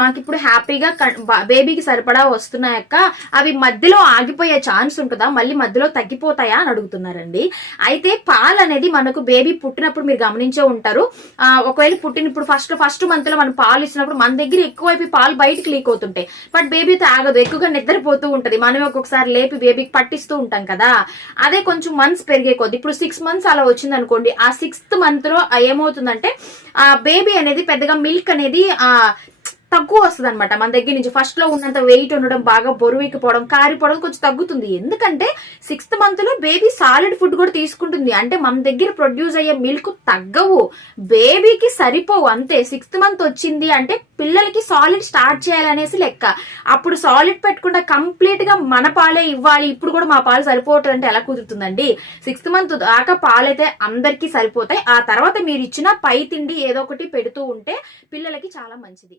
మాకు ఇప్పుడు హ్యాపీగా బేబీకి సరిపడా వస్తున్నాయక్క, అవి మధ్యలో ఆగిపోయే ఛాన్స్ ఉంటుందా, మళ్ళీ మధ్యలో తగ్గిపోతాయా అని అడుగుతున్నారండి. అయితే పాలు అనేది మనకు బేబీ పుట్టినప్పుడు మీరు గమనించే ఉంటారు, ఒకవేళ పుట్టినప్పుడు ఫస్ట్ మంత్ లో మనం పాలు ఇచ్చినప్పుడు మన దగ్గర ఎక్కువైపోయి పాలు బయటకు లీక్ అవుతుంటాయి. బట్ బేబీతో ఆగదు, ఎక్కువగా నిద్రపోతూ ఉంటది. మనం ఒక్కొక్కసారి లేపి బేబీకి పట్టిస్తూ ఉంటాం కదా. అదే కొంచెం మంత్స్ పెరిగే కొద్ది, ఇప్పుడు 6 months అలా వచ్చింది అనుకోండి, ఆ 6th month లో ఏమవుతుందంటే ఆ బేబీ అనేది పెద్దగా మిల్క్ అనేది తక్కువ వస్తుంది అనమాట మన దగ్గర నుంచి. ఫస్ట్ లో ఉన్నంత వెయిట్ ఉండడం, బాగా బరువుకిపోవడం, కారిపోవడం కొంచెం తగ్గుతుంది. ఎందుకంటే 6th month లో బేబీ సాలిడ్ ఫుడ్ కూడా తీసుకుంటుంది. అంటే మన దగ్గర ప్రొడ్యూస్ అయ్యే మిల్క్ తగ్గవు, బేబీకి సరిపోవు అంతే. 6th month వచ్చింది అంటే పిల్లలకి సాలిడ్ స్టార్ట్ చేయాలనేసి లెక్క. అప్పుడు సాలిడ్ పెట్టకుండా కంప్లీట్ గా మన పాలే ఇవ్వాలి, ఇప్పుడు కూడా మా పాలు సరిపోవటం అంటే ఎలా కుదురుతుందండి? 6th month దాకా పాలైతే అందరికీ సరిపోతాయి. ఆ తర్వాత మీరు ఇచ్చిన పై తిండి ఏదో ఒకటి పెడుతూ ఉంటే పిల్లలకి చాలా మంచిది.